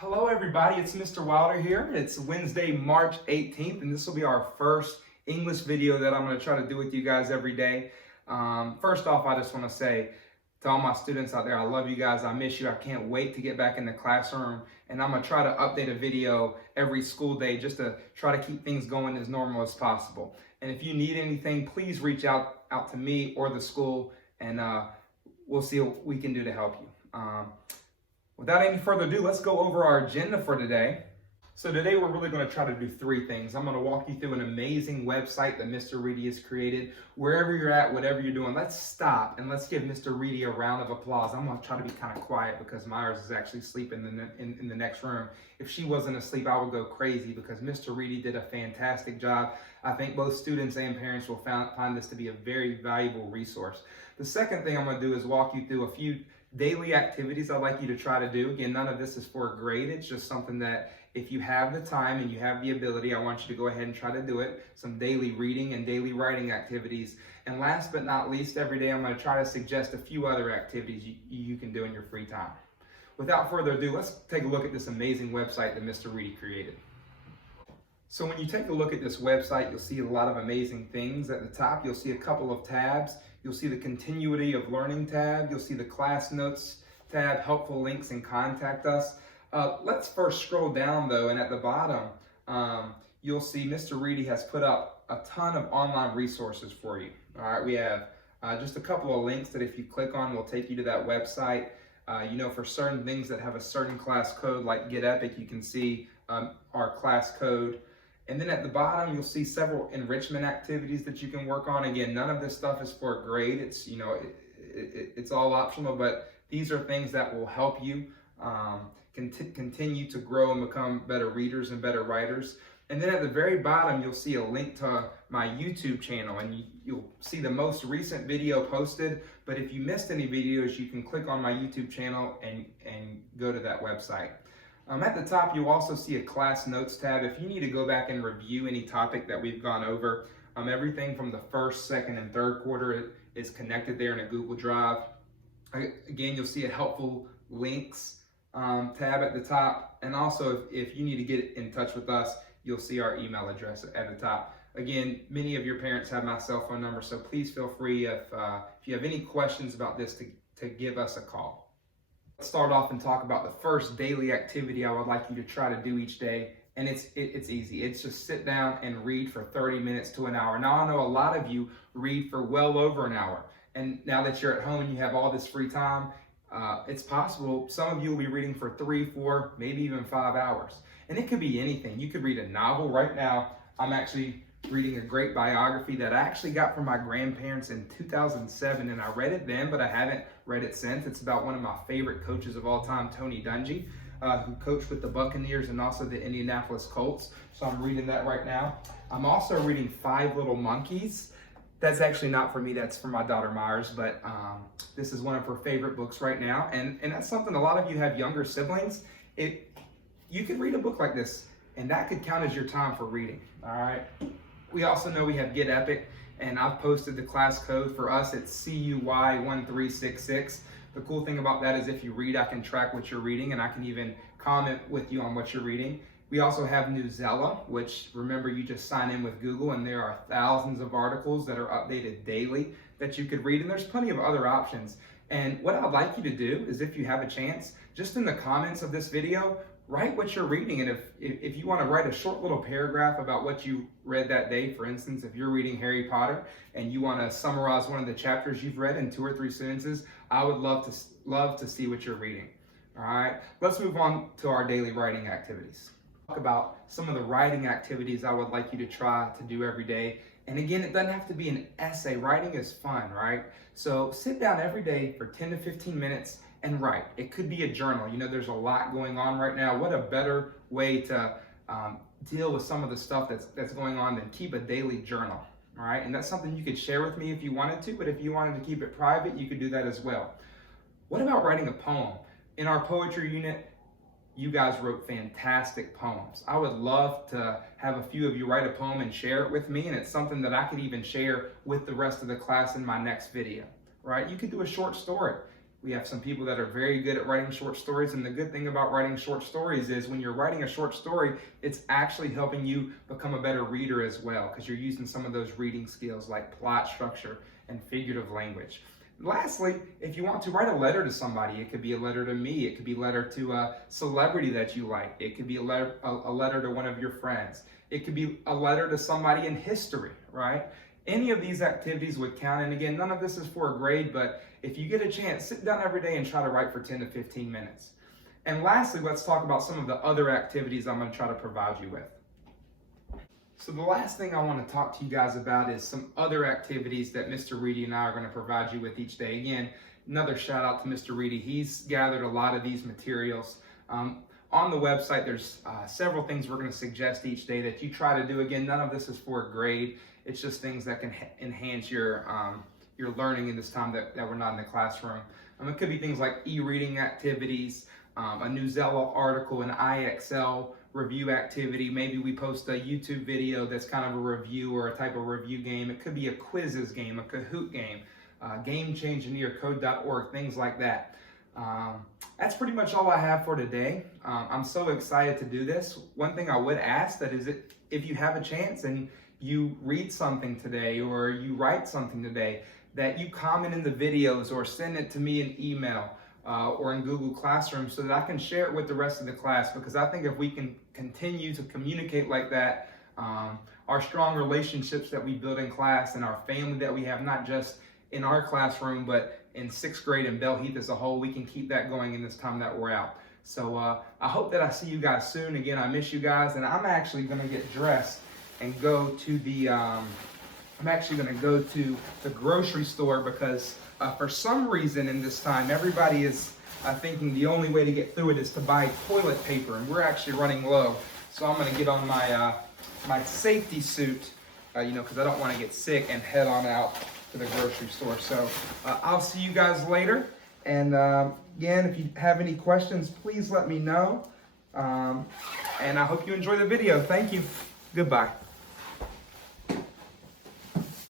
Hello everybody, it's Mr. Wilder here. It's Wednesday, March 18th, and this will be our first English video that I'm going to try to do with you guys every day. First off, I just want to say to all my students out there, I love you guys, I miss you, I can't wait to get back in the classroom, and I'm going to try to update a video every school day just to try to keep things going as normal as possible. And if you need anything, please reach out to me or the school, and we'll see what we can do to help you. Without any further ado, let's go over our agenda for today. So today we're really going to try to do three things. I'm going to walk you through an amazing website that Mr. Reedy has created. Wherever you're at, whatever you're doing, let's stop and let's give Mr. Reedy a round of applause. I'm going to try to be kind of quiet because Myers is actually sleeping in the next room. If she wasn't asleep, I would go crazy because Mr. Reedy did a fantastic job. I think both students and parents will find this to be a very valuable resource. The second thing I'm going to do is walk you through a few daily activities I'd like you to try to do. Again, none of this is for a grade. It's just something that if you have the time and you have the ability, I want you to go ahead and try to do it. Some daily reading and daily writing activities. And last but not least, every day I'm going to try to suggest a few other activities you can do in your free time. Without further ado, let's take a look at this amazing website that Mr. Reedy created. So when you take a look at this website, you'll see a lot of amazing things. At the top, you'll see a couple of tabs. You'll see the Continuity of Learning tab. You'll see the Class Notes tab, Helpful Links, and Contact Us. Let's first scroll down, though, and at the bottom, you'll see Mr. Reedy has put up a ton of online resources for you. All right, we have just a couple of links that if you click on will take you to that website. For certain things that have a certain class code, like Get Epic, you can see our class code. And then at the bottom, you'll see several enrichment activities that you can work on. Again, none of this stuff is for a grade. It's, it's all optional, but these are things that will help you continue to grow and become better readers and better writers. And then at the very bottom, you'll see a link to my YouTube channel, and you'll see the most recent video posted. But if you missed any videos, you can click on my YouTube channel and go to that website. At the top, you'll also see a Class Notes tab. If you need to go back and review any topic that we've gone over, everything from the first, second, and third quarter is connected there in a Google Drive. Again, you'll see a Helpful Links tab at the top. And also, if you need to get in touch with us, you'll see our email address at the top. Again, many of your parents have my cell phone number, so please feel free if you have any questions about this to give us a call. Let's start off and talk about the first daily activity I would like you to try to do each day. And it's easy. It's just sit down and read for 30 minutes to an hour. Now, I know a lot of you read for well over an hour. And now that you're at home and you have all this free time, it's possible some of you will be reading for 3, 4, maybe even 5 hours. And it could be anything. You could read a novel. Right now, I'm actually reading a great biography that I actually got from my grandparents in 2007, and I read it then, but I haven't read it since. It's about one of my favorite coaches of all time, Tony Dungy, who coached with the Buccaneers and also the Indianapolis Colts. So I'm reading that right now. I'm also reading Five Little Monkeys. That's actually not for me, that's for my daughter Myers, but this is one of her favorite books right now. And that's something, a lot of you have younger siblings. You could read a book like this, and that could count as your time for reading, all right? We also know we have Get Epic, and I've posted the class code. For us, it's CUY1366. The cool thing about that is if you read, I can track what you're reading, and I can even comment with you on what you're reading. We also have Newsela, which, remember, you just sign in with Google, and there are thousands of articles that are updated daily that you could read, and there's plenty of other options. And what I'd like you to do is, if you have a chance, just in the comments of this video, write what you're reading. And if you want to write a short little paragraph about what you read that day, for instance, if you're reading Harry Potter and you want to summarize one of the chapters you've read in 2 or 3 sentences, I would love to see what you're reading. All right, let's move on to our daily writing activities. Talk about some of the writing activities I would like you to try to do every day. And again, it doesn't have to be an essay. Writing is fun, right? So sit down every day for 10 to 15 minutes and write. It could be a journal. There's a lot going on right now. What a better way to deal with some of the stuff that's going on than keep a daily journal, all right? And that's something you could share with me if you wanted to, but if you wanted to keep it private, you could do that as well. What about writing a poem? In our poetry unit, you guys wrote fantastic poems. I would love to have a few of you write a poem and share it with me, and it's something that I could even share with the rest of the class in my next video, right? You could do a short story. We have some people that are very good at writing short stories, and the good thing about writing short stories is when you're writing a short story, it's actually helping you become a better reader as well, because you're using some of those reading skills like plot structure and figurative language. Lastly, if you want to write a letter to somebody, it could be a letter to me, it could be a letter to a celebrity that you like, it could be a letter to one of your friends, it could be a letter to somebody in history, right? Any of these activities would count, and again, none of this is for a grade, but if you get a chance, sit down every day and try to write for 10 to 15 minutes. And lastly, let's talk about some of the other activities I'm going to try to provide you with. So the last thing I want to talk to you guys about is some other activities that Mr. Reedy and I are going to provide you with each day. Again, another shout out to Mr. Reedy. He's gathered a lot of these materials. On the website, there's several things we're going to suggest each day that you try to do. Again, none of this is for a grade. It's just things that can enhance your learning in this time that we're not in the classroom. It could be things like e-reading activities, a Newsela article, an IXL review activity. Maybe we post a YouTube video that's kind of a review or a type of review game. It could be a quizzes game, a Kahoot game, Game Changeoneer, Code.org, things like that. That's pretty much all I have for today. I'm so excited to do this. One thing I would ask that is if you have a chance and you read something today or you write something today, that you comment in the videos or send it to me in email or in Google Classroom so that I can share it with the rest of the class, because I think if we can continue to communicate like that, our strong relationships that we build in class and our family that we have, not just in our classroom, but in 6th grade and Belle Heath as a whole, we can keep that going in this time that we're out. So I hope that I see you guys soon. Again, I miss you guys, and I'm actually going to get dressed and go to the grocery store, because for some reason in this time, everybody is thinking the only way to get through it is to buy toilet paper, and we're actually running low. So I'm going to get on my my safety suit, because I don't want to get sick, and head on out to the grocery store. So I'll see you guys later. And again, if you have any questions, please let me know. And I hope you enjoy the video. Thank you. Goodbye.